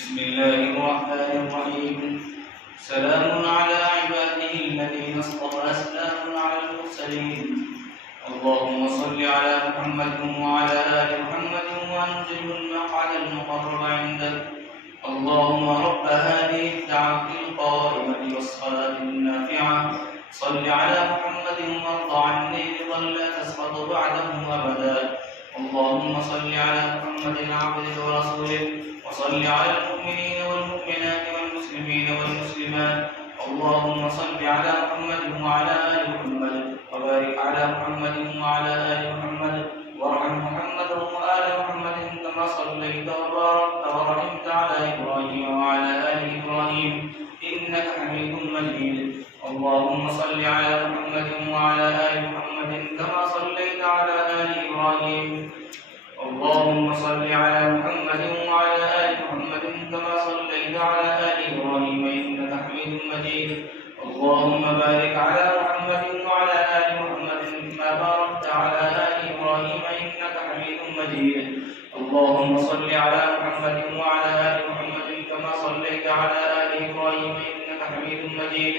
بسم الله الرحمن الرحيم. سلام على عباده الذين اصطفى، سلام على المرسلين. اللهم صل على محمد وعلى آل محمد وأنزل المقعد المقرب عندك. اللهم رب هذه الدعوة القائمة والصلاة النافعة، صل على محمد وارض عني رضا لا تسقط بعده أبدا. اللهم صل على محمد عبدك ورسولك، وصل على المؤمنين والمؤمنات والمسلمين والمسلمات. اللهم صل على محمد وعلى آل محمد، وبارك على محمد وعلى آل محمد، وارحم محمدا وآل محمد كما صليت وباركت ورحمت على إبراهيم وعلى آل إبراهيم إنك حميد مجيد. اللهم صل على محمد وعلى آل محمد كما صليت على آل إبراهيم. اللهم صل على محمد وعلى آل محمد كما صليت على آل إبراهيم إنك حميد مجيد. اللهم بارك على محمد وعلى آل محمد كما باركت على آل إبراهيم إنك حميد مجيد. اللهم صل على محمد وعلى آل محمد كما صليت على آل إبراهيم إنك حميد مجيد.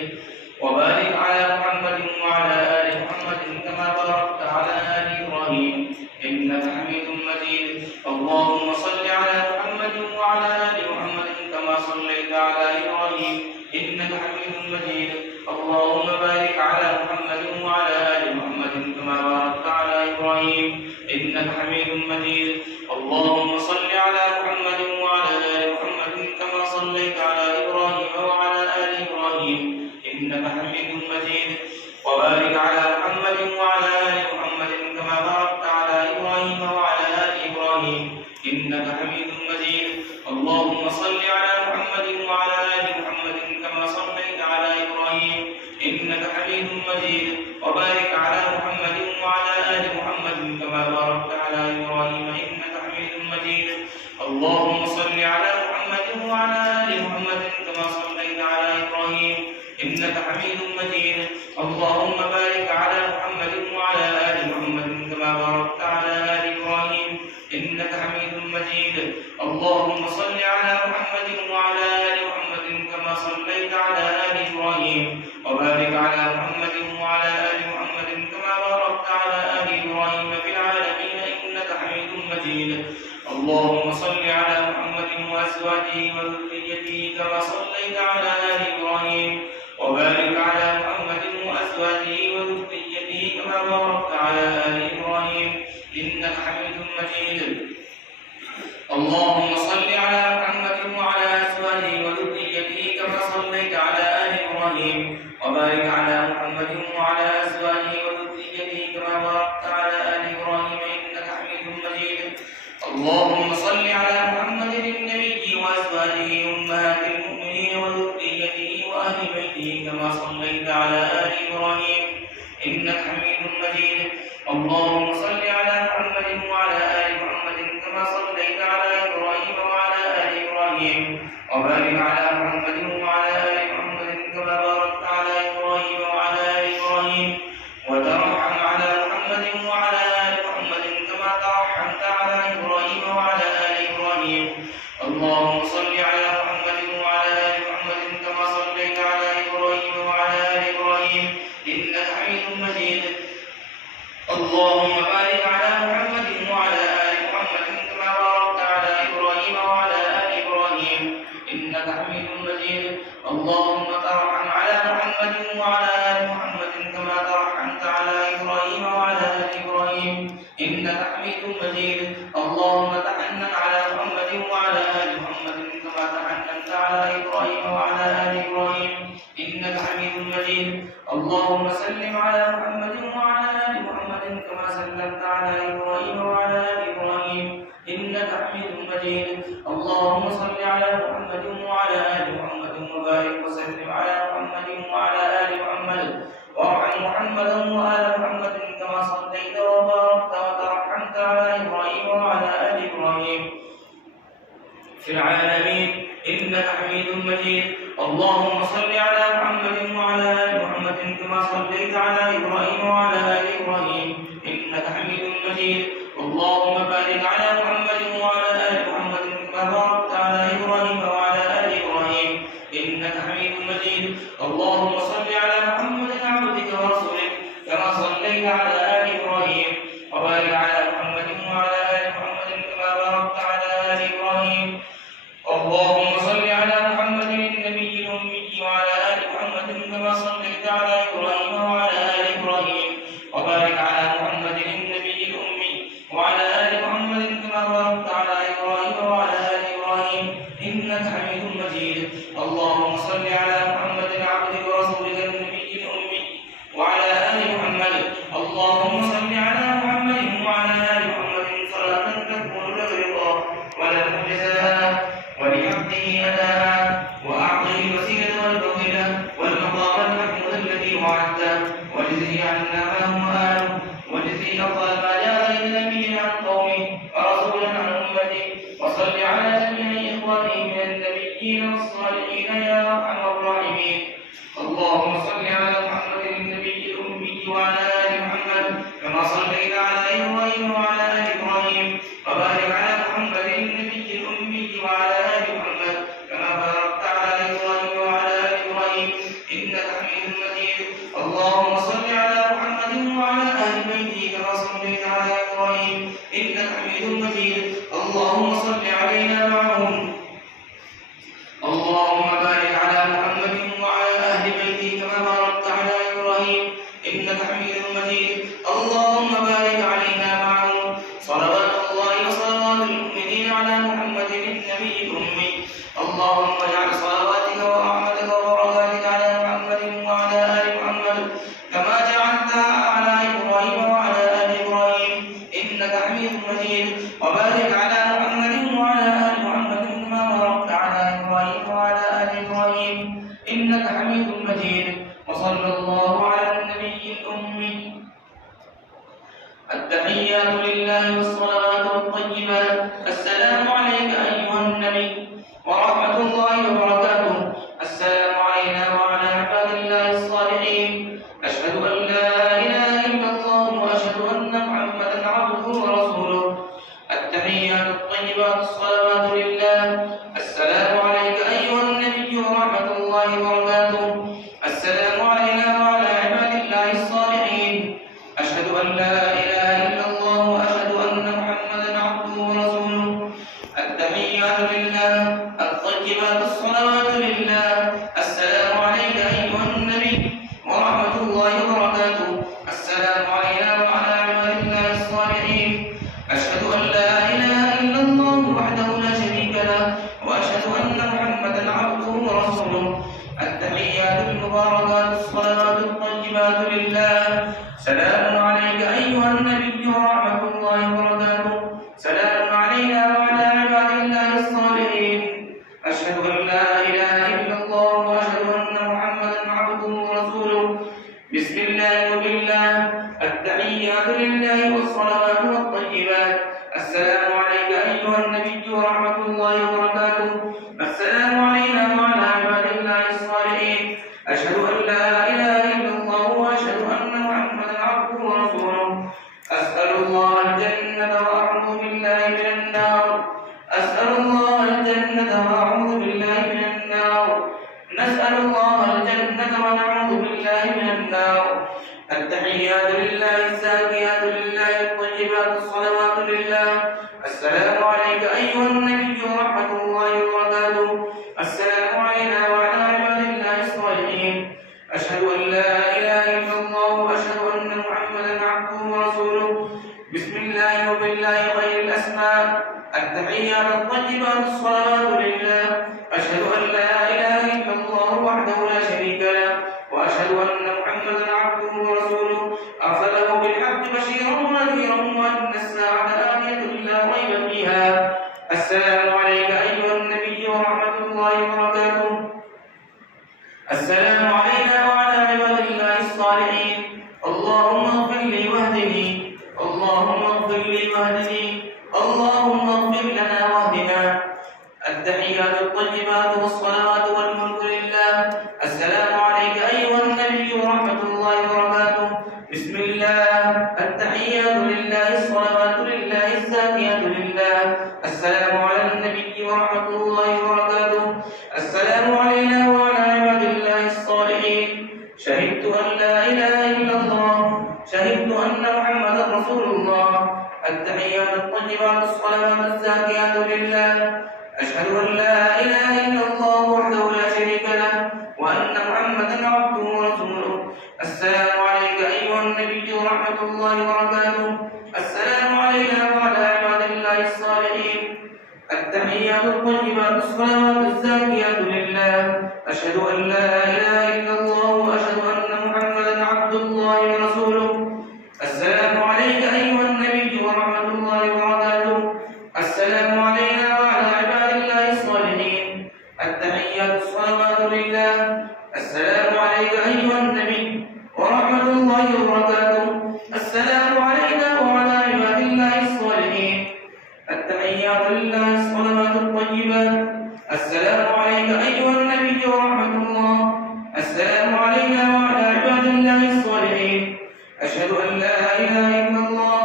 وبارك على محمد وعلى آل محمد كما باركت على آل إبراهيم إنك حميد مجيد. اللهم صل على محمد وعلى آل محمد كما صليت على إبراهيم إنك حميد مجيد. اللهم بارك على محمد وعلى آل محمد كما باركت على إبراهيم إنك حميد مجيد. اللهم صل على محمد وعلى آل محمد كما صليت على إبراهيم وعلى آل إبراهيم إنك حميد مجيد. وبارك على محمد وعلى آل محمد كما باركت على إبراهيم وعلى آل إبراهيم إنك حميد مجيد. اللهم صل على محمد وعلى آل محمد كما صليت على إبراهيم إنك حميد مجيد. وبارك على محمد وعلى آل محمد كما باركت على إبراهيم إنك حميد مجيد. اللهم صل على محمد وعلى آل محمد كما صليت على إبراهيم إنك حميد مجيد. اللهم بارك على محمد وعلى آل محمد كما باركت على آل إبراهيم إنك حميد مجيد. اللهم صل على محمد وعلى آل محمد كما صليت على آل إبراهيم. وبارك على محمد وعلى آل محمد كما باركت على آل إبراهيم في العالمين إنك حميد مجيد. اللهم صل على محمد وأزواجه وذريته كما صليت على آل إبراهيم. وبارك على محمد وأزواجه وذريته كما باركت على آل إبراهيم إنك حميد مجيد. اللهم صل على محمد وعلى أزواجه وذريته كما صليت على آل إبراهيم. وبارك على محمد وعلى أزواجه وذريته كما باركت على آل إبراهيم إنك حميد مجيد. اللهم صل على محمد النبي وأزواجه أمهات المؤمنين وذريته وأهل بيته كما صليت على آل إبراهيم إنك حميد مجيد. اللهم صل على محمد وعلى آل محمد كما صليت على إبراهيم وعلى آل إبراهيم. وبارك على محمد وعلى آل محمد كما باركت على إبراهيم وعلى آل إبراهيم. وترحم على محمد وعلى آل محمد كما ترحمت على إبراهيم وعلى آل إبراهيم. اللهم صل على محمد وعلى آل محمد كما صليت على إبراهيم وعلى آل إبراهيم إنك حميد مجيد. اللهم بارك على محمد وعلى آل محمد كما باركت على إبراهيم وعلى آل إبراهيم إنك حميد مجيد. اللهم ترحم على محمد وعلى آل محمد كما ترحمت على إبراهيم وعلى آل إبراهيم إنك حميد مجيد. اللهم تحنن على محمد وعلى آل محمد كما تحننت على إبراهيم وعلى آل إبراهيم إنك حميد مجيد. اللهم سلم على محمد وعلى آل محمد كما سلمت على إبراهيم وعلى آل إبراهيم إنك حميد مجيد. اللهم صل على محمد وعلى آل محمد وبارك وسلم على محمد وعلى آل محمد، وارحم محمدا وآل محمد كما صليت وباركت وترحمت على إبراهيم وعلى آل إبراهيم في العالمين إنك حميد مجيد. اللهم صل على محمد وعلى آل محمد كما صليت على إبراهيم وعلى آل إبراهيم إنك حميد مجيد. اللهم بارك على محمد وعلى آل محمد كما باركت على إبراهيم وعلى وله جزاء ولعبده أداء وأعطه الوسيلة والفضيلة والمقام المحمود الذي وعدته واجزه عنا ما هو أهله واجزه أفضل ما جاء لنبي عن قومه ورسولا عن أمته وصل على جميع إخوانه من النبيين والصالحين يا أرحم الراحمين. اللهم صل على محمد النبي الأمي وعلى آل محمد كما صليت على إبراهيم وعلى آل إبراهيم وبارك على محمد النبي الأمي وعلى آل محمد كما باركت على إبراهيم وعلى آل إبراهيم إنك حميد مجيد. اللهم صل على محمد وعلى آل بيته كما صليت على إبراهيم إنك حميد مجيد. اللهم صل علينا معهم. اللهم بارك على محمد وعلى أهل بيته كما باركت على إبراهيم إنك حميد مجيد. اللهم بارك علينا معهم. صلوات الله وصلوات المؤمنين على محمد النبي الأمي. اللهم اجعل صلواتك ورحمتك وبركاتك على محمد وعلى آل محمد كما جعلتها على إبراهيم وعلى آل إبراهيم إنك حميد مجيد. وبارك على محمد وعلى آل محمد كما باركت على إبراهيم وعلى آل إبراهيم إنك حميد مجيد. وصلى الله على النبي الأمي. التحيات لله والصلوات والطيبات. السلام عليك أيها النبي ورحمة الله وبركاته. السلام علينا وعلى عباد الله الصالحين. أشهد أن لا إله إلا الله وأشهد أن محمدا عبده ورسوله. التحيات الطيبات الصلوات لله. السلام عليك أيها النبي ورحمة الله وبركاته. السلام علينا وعلى عباد الله الصالحين. أشهد أن لا إله إلا الله وأشهد أن محمدا عبده ورسوله. التحيات لله. الطيبات الصلوات لله. السلام عليك أيها النبي ورحمة الله وبركاته. السلام علينا وعلى عباد الله الصالحين. أشهد أن لا إله إلا الله وحده لا شريك له وأشهد أن محمدا عبده ورسوله. التحيات المباركات الصلوات الطيبات لله. سلام عليك أيها النبي ورحمة الله وبركاته. سلام علينا وعلى عباد الله الصالحين. أشهد أن لا إله إلا الله وأشهد أن محمدا عبده ورسوله. بسم الله وبالله. التحيات لله والصلوات والطيبات. السلام عليك أيها النبي ورحمة الله وبركاته. السلام علينا وعلى عباد الله الصالحين. أشهد أن لا إله إلا الله وأشهد أن محمدا عبده ورسوله. أسأل الله الجنة وأعوذ بالله من النار. أسأل الله الجنة وأعوذ بالله من النار. نسأل الله الجنة ونعوذ بالله من النار. التحيات لله الزاكيات لله الطيبات الصلوات لله. السلام عليك أيها النبي ورحمة الله وبركاته. السلام علينا وعلى عباد الله الصالحين. أشهد أن لا إله إلا الله وأشهد أن محمدا عبده ورسوله. بسم الله وبالله خير الأسماء. التحيات الطيبات الصلوات لله. أشهد أن لا إله إلا الله وحده لا شريك له وأشهد أن محمدا عبده ورسوله. أرسله بالحق بشيرا ونذيرا وأن الساعة آتية لا ريب فيها. السلام عليك أيها النبي ورحمة الله وبركاته. السلام علينا وعلى عباد الله الصالحين. اللهم اغفر لي واهدني. اللهم اغفر لي واهدني. اللهم اغفر لنا واهدنا. التحيات الطيبات والصلوات والملك لله. السلام عليك أيها النبي ورحمة الله وبركاته. بسم الله. التحيات لله الصلوات لله الزاكيات لله. السلام على النبي ورحمة الله وبركاته. السلام علينا وعلى عباد الله الصالحين. شهدت أن لا إله إلا الله. شهدت أن محمدا رسول الله. التحيات الطيبات الصلوات الزاكيات لله. أشهد أن لا إله إلا الله وحده لا شريك له وأن محمدا عبده ورسوله. السلام عليك أيها النبي ورحمة الله وبركاته. السلام علينا وعلى عباد الله الصالحين. التحيات الطيبات الصلوات الزاكيات لله. أشهد أن لا إله إلا الله وأشهد أن محمدا عبد الله ورسوله. السلام عليك أيها النبي ورحمة الله وبركاته. السلام عليك لله الصلوات الطيبات. السلام عليك أيها النبي ورحمة الله. السلام علينا وعلى عباد الله الصالحين. أشهد أن لا إله إلا الله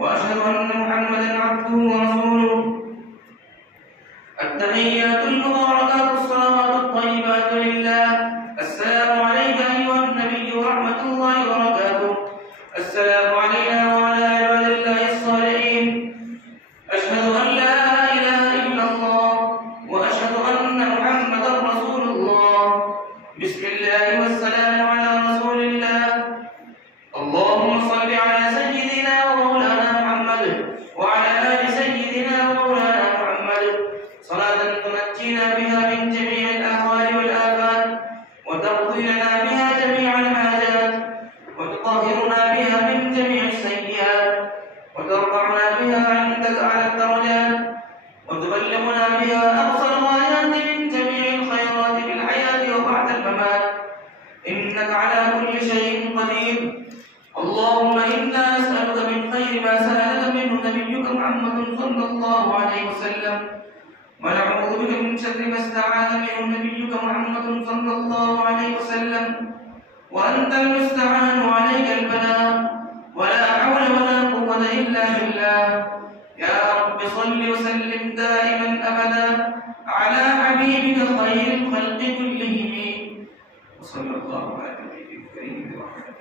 وأشهد أن محمدا عبده ورسوله. التحيات المباركات الصلوات الطيبات لله. السلام عليك أيها النبي ورحمة الله وبركاته. السلام علينا وعلى عباد الله الصالحين. أشهد أن لا إله إلا الله وأشهد أن محمدا رسول الله. بسم الله والسلام على رسول الله. اللهم صل على سيدنا ومولانا محمد وعلى آل سيدنا ومولانا محمد صلاة تنجينا بها من جميع الأهوال والآفات وتقضي لنا بها جميع الحاجات وتطهرنا بها من جميع السيئات وترفعنا بها عندك على الدرجات وتبلغنا بها أقصى الغايات من جميع الخيرات في الحياة وبعد الممات إنك على كل شيء قدير. اللهم إنا نسألك من خير ما سألك منه نبيك محمد صلى الله عليه وسلم ونعوذ بك من شر ما استعاذ منه نبيك محمد صلى الله عليه وسلم وأنت المستعان وعليك البلاغ ولا حول ولا قوة إلا بالله. يا رب صل وسلم دائما أبدا على حبيبك خير الخلق كلهم وصلى الله على نبيك الكريم ورحمة